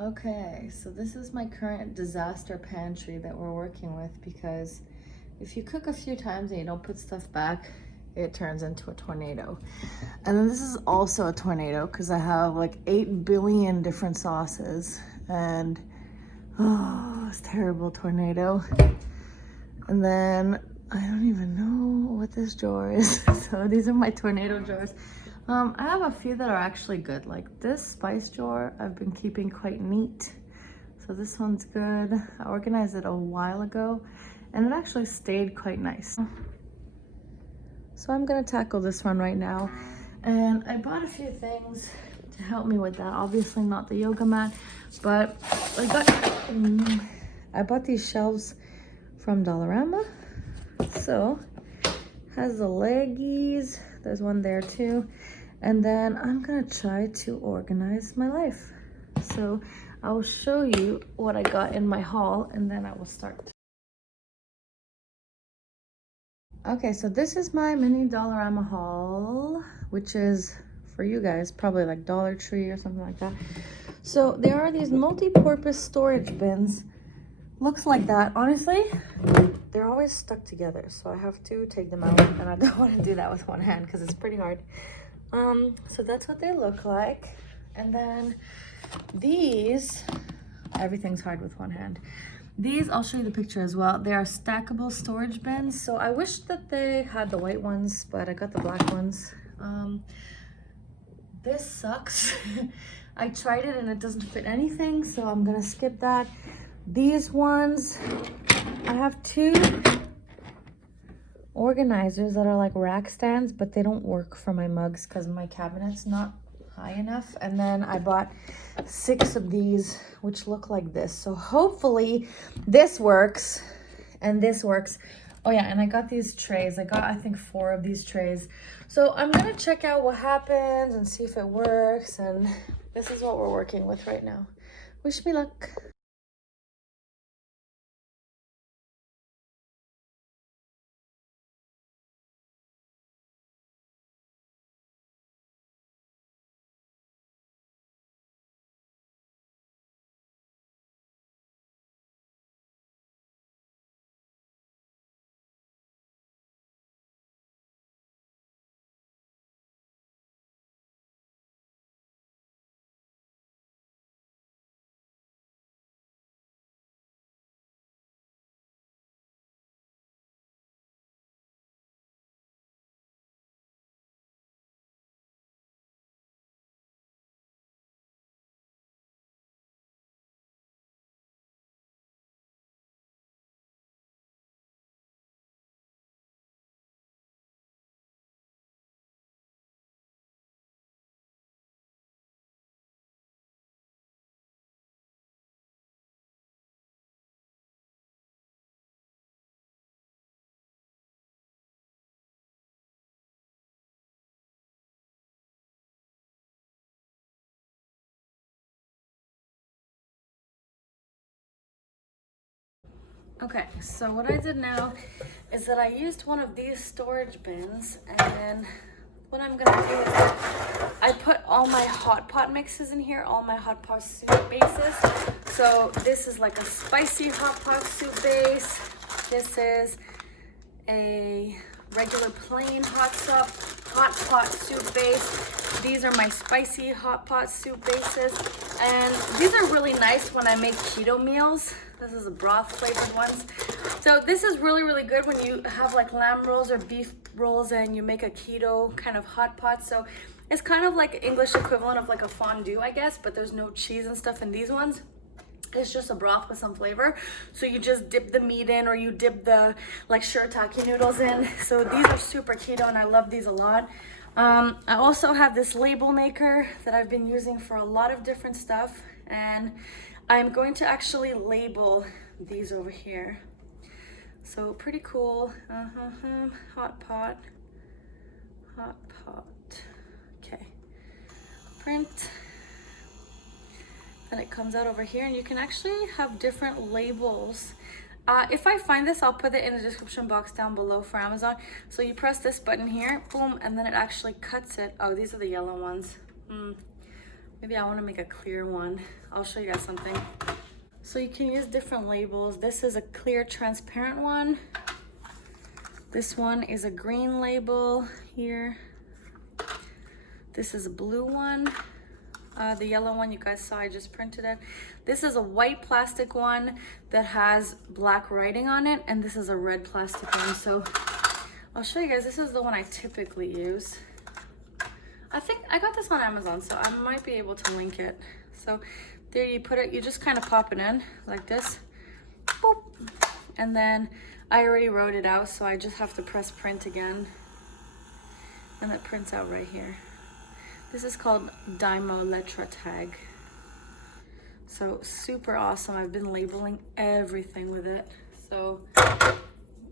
Okay, so this is my current disaster pantry that we're working with, because if you cook a few times and you don't put stuff back, it turns into a tornado. And then this is also a tornado because I have like 8 billion different sauces, and oh, it's a terrible tornado. And then I don't even know what this drawer is. So these are my tornado drawers. I have a few that are actually good. Like this spice drawer, I've been keeping quite neat. So this one's good. I organized it a while ago and it actually stayed quite nice. So I'm gonna tackle this one right now. And I bought a few things to help me with that. Obviously not the yoga mat, but I bought these shelves from Dollarama. So has the leggies, there's one there too. And then I'm gonna try to organize my life. So I will show you what I got in my haul and then I will start. Okay, so this is my mini Dollarama haul, which is for you guys probably like Dollar Tree or something like that. So there are these multi-purpose storage bins. Looks like that. Honestly, they're always stuck together, so I have to take them out, and I don't want to do that with one hand because it's pretty hard. So that's what they look like. And then these, everything's hard with one hand. These, I'll show you the picture as well. They are stackable storage bins. So I wish that they had the white ones, but I got the black ones. This sucks. I tried it and it doesn't fit anything, so I'm gonna skip that. These ones, I have 2 organizers that are like rack stands, but they don't work for my mugs because my cabinet's not high enough. And then I bought 6 of these, which look like this. So hopefully this works and this works. Oh yeah, and I got these trays. I got, I think, 4 of these trays. So I'm gonna check out what happens and see if it works. And this is what we're working with right now. Wish me luck. Okay, so what I did now is that I used one of these storage bins, and then what I'm gonna do is I put all my hot pot mixes in here, all my hot pot soup bases. So this is like a spicy hot pot soup base. This is a regular plain hot pot soup base. These are my spicy hot pot soup bases, and these are really nice when I make keto meals. This is a broth flavored ones. So this is really good when you have like lamb rolls or beef rolls and you make a keto kind of hot pot. So it's kind of like English equivalent of like a fondue, I guess, but there's no cheese and stuff in these ones. It's just a broth with some flavor. So you just dip the meat in, or you dip the like shirataki noodles in. So these are super keto and I love these a lot. I also have this label maker that I've been using for a lot of different stuff, and I'm going to actually label these over here. So pretty cool. Hot pot. Okay. Print. Then it comes out over here, and you can actually have different labels. If I find this, I'll put it in the description box down below for Amazon. So you press this button here, boom, and then it actually cuts it. Oh, these are the yellow ones. Maybe I want to make a clear one. I'll show you guys something. So you can use different labels. This is a clear transparent one. This one is a green label here. This is a blue one. The yellow one you guys saw, I just printed it. This is a white plastic one that has black writing on it, and this is a red plastic one. So I'll show you guys. This is the one I typically use. I think I got this on Amazon, so I might be able to link it. So there you put it, you just kind of pop it in like this. Boop. And then I already wrote it out, so I just have to press print again. And it prints out right here. This is called Dymo Letra tag. So super awesome. I've been labeling everything with it. So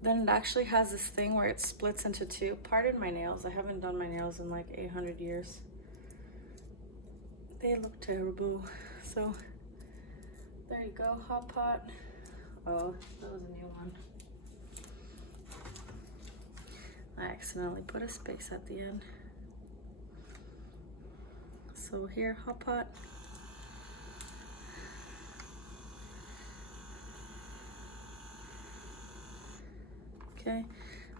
then it actually has this thing where it splits into two. Pardon my nails. I haven't done my nails in like 800 years. They look terrible. So there you go, hot pot. Oh, that was a new one. I accidentally put a space at the end. So here, hot pot. Okay,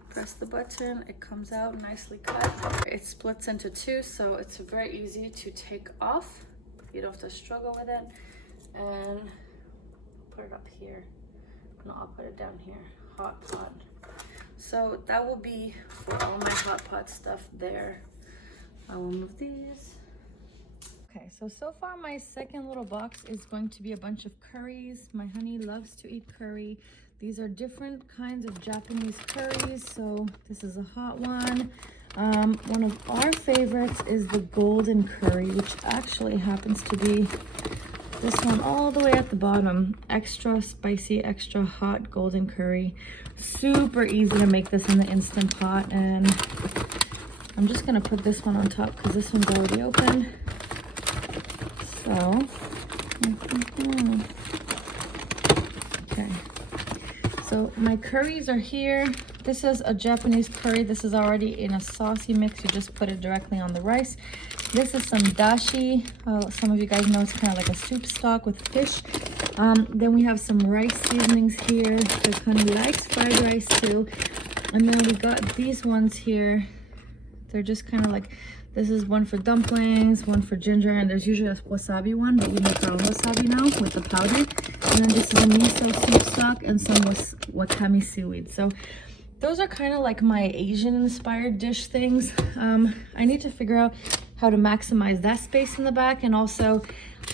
press the button, it comes out nicely cut. It splits into two, so it's very easy to take off. You don't have to struggle with it. And put it up here. No, I'll put it down here, hot pot. So that will be for all my hot pot stuff there. I will move these. Okay, so far my second little box is going to be a bunch of curries. My honey loves to eat curry. These are different kinds of Japanese curries. So this is a hot one. One of our favorites is the golden curry, which actually happens to be this one all the way at the bottom. Extra spicy, extra hot golden curry. Super easy to make this in the Instant Pot. And I'm just gonna put this one on top because this one's already open. So, okay. So my curries are here. This is a Japanese curry. This is already in a saucy mix. You just put it directly on the rice. This is some dashi. Some of you guys know it's kind of like a soup stock with fish. Then we have some rice seasonings here. The honey likes fried rice too. And then we got these ones here. They're just kind of like, this is one for dumplings, one for ginger, and there's usually a wasabi one, but we make our own wasabi now with the powder. And then this is a miso soup stock and some wakame seaweed. So those are kind of like my Asian inspired dish things. I need to figure out how to maximize that space in the back. And also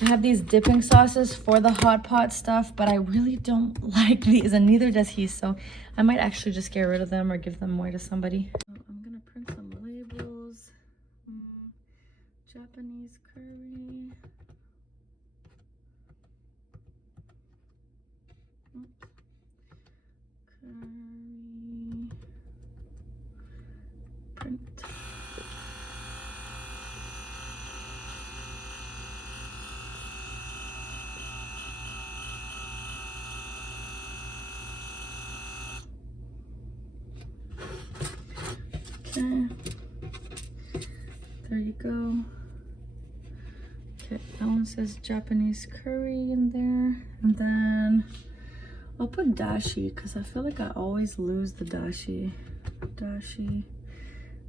I have these dipping sauces for the hot pot stuff, but I really don't like these, and neither does he. So I might actually just get rid of them or give them away to somebody. I'm gonna print some labels. Japanese curry. Curry. Print. Okay. There you go. Okay, that one says Japanese curry in there. And then I'll put dashi because I feel like I always lose the dashi. Dashi.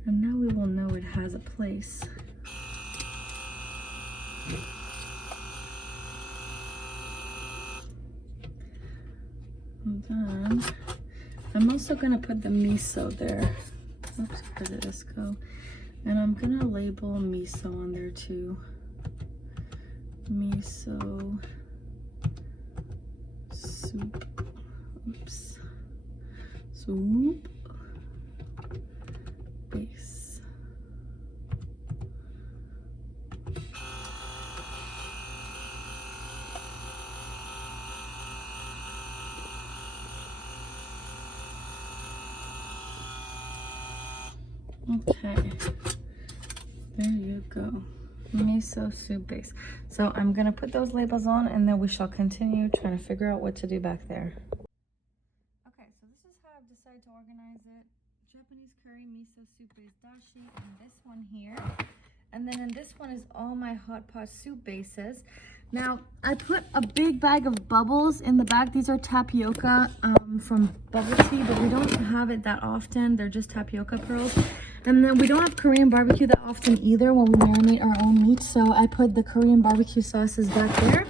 And now we will know it has a place. And then I'm also gonna put the miso there. Oops, where did this go? And I'm gonna label miso on there too. Miso soup. Oops. Soup base. Okay, there you go. Miso soup base. So I'm gonna put those labels on, and then we shall continue trying to figure out what to do back there. Okay, so this is how I've decided to organize it. Japanese curry, miso soup base, dashi, and this one here And then in this one is all my hot pot soup bases. Now, I put a big bag of bubbles in the back. These are tapioca from bubble tea, but we don't have it that often. They're just tapioca pearls. And then we don't have Korean barbecue that often either when we marinate our own meat. So I put the Korean barbecue sauces back there.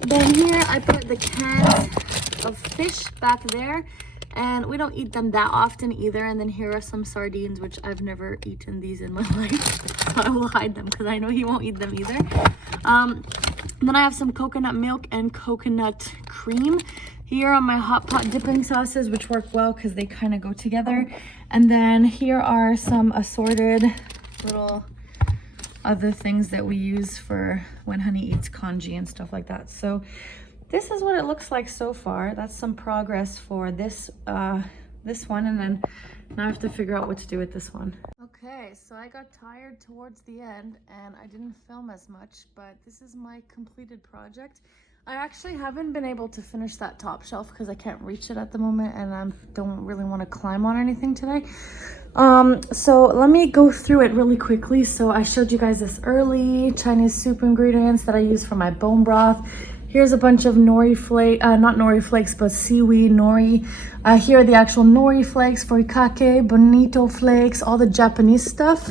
Then here I put the cans of fish back there. And we don't eat them that often either. And then here are some sardines, which I've never eaten these in my life. So I will hide them because I know he won't eat them either. Then I have some coconut milk and coconut cream. Here are my hot pot dipping sauces, which work well because they kind of go together. And then here are some assorted little other things that we use for when Honey eats congee and stuff like that. So this is what it looks like so far. That's some progress for this this one, and then now I have to figure out what to do with this one. Okay, so I got tired towards the end and I didn't film as much, but this is my completed project. I actually haven't been able to finish that top shelf because I can't reach it at the moment, and I don't really want to climb on anything today. So let me go through it really quickly. So I showed you guys this early Chinese soup ingredients that I use for my bone broth. Here's a bunch of nori flake, not nori flakes, but seaweed nori. Here are the actual nori flakes, furikake, bonito flakes, all the Japanese stuff.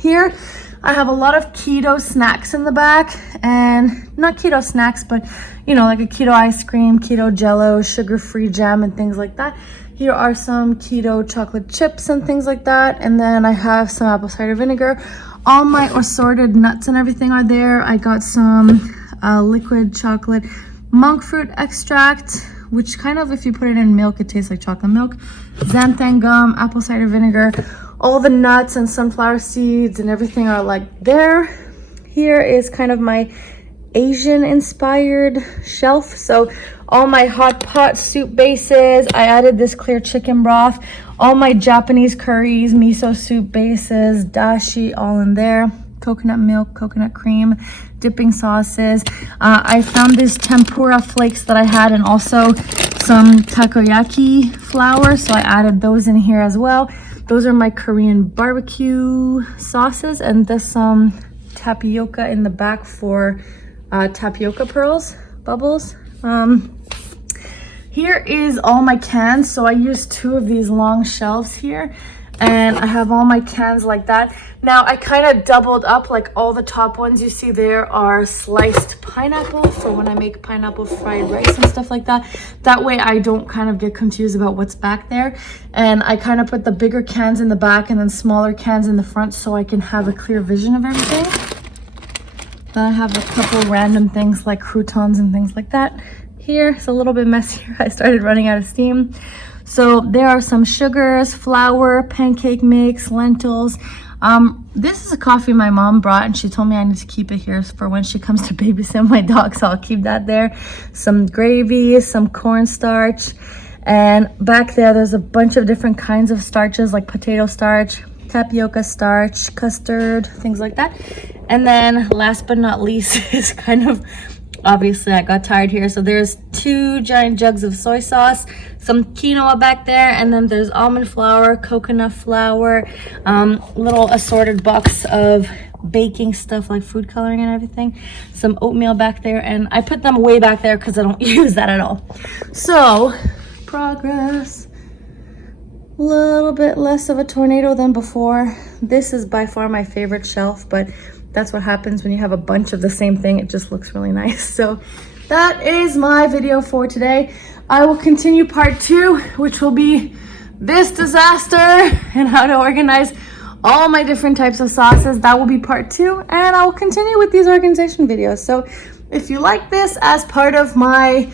Here, I have a lot of keto snacks in the back, and not keto snacks, but you know, like a keto ice cream, keto jello, sugar-free jam, and things like that. Here are some keto chocolate chips and things like that. And then I have some apple cider vinegar. All my assorted nuts and everything are there. I got some liquid chocolate monk fruit extract, which kind of, if you put it in milk, it tastes like chocolate milk. Xanthan gum, apple cider vinegar, all the nuts and sunflower seeds and everything are like there. Here is kind of my Asian inspired shelf. So all my hot pot soup bases, I added this clear chicken broth, all my Japanese curries, miso soup bases, dashi, all in there. Coconut milk, coconut cream, dipping sauces. I found these tempura flakes that I had, and also some takoyaki flour, so I added those in here as well. Those are my Korean barbecue sauces, and there's some tapioca in the back for tapioca pearls, bubbles. Here is all my cans. So I used 2 of these long shelves here, and I have all my cans like that. Now I kind of doubled up, like all the top ones you see there are sliced pineapple for when I make pineapple fried rice and stuff like that. That way I don't kind of get confused about what's back there. And I kind of put the bigger cans in the back and then smaller cans in the front so I can have a clear vision of everything. Then I have a couple random things like croutons and things like that. Here it's a little bit messier. I started running out of steam. So there are some sugars, flour, pancake mix, lentils. This is a coffee my mom brought, and she told me I need to keep it here for when she comes to babysit my dog, so I'll keep that there. Some gravy, some cornstarch, and back there's a bunch of different kinds of starches like potato starch, tapioca starch, custard, things like that. And then last but not least is kind of, obviously I got tired here, so there's 2 giant jugs of soy sauce, some quinoa back there, and then there's almond flour, coconut flour, little assorted box of baking stuff like food coloring and everything, some oatmeal back there, and I put them way back there because I don't use that at all. So progress, a little bit less of a tornado than before. This is by far my favorite shelf, but that's what happens when you have a bunch of the same thing. It just looks really nice. So that is my video for today. I will continue part 2, which will be this disaster and how to organize all my different types of sauces. That will be part 2, and I will continue with these organization videos. So if you like this as part of my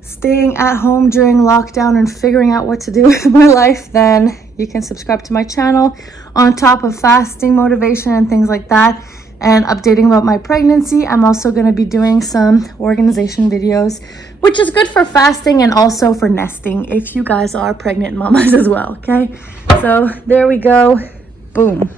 staying at home during lockdown and figuring out what to do with my life, then you can subscribe to my channel on top of fasting motivation and things like that, and updating about my pregnancy. I'm also going to be doing some organization videos, which is good for fasting and also for nesting if you guys are pregnant mamas as well. Okay, so there we go. Boom.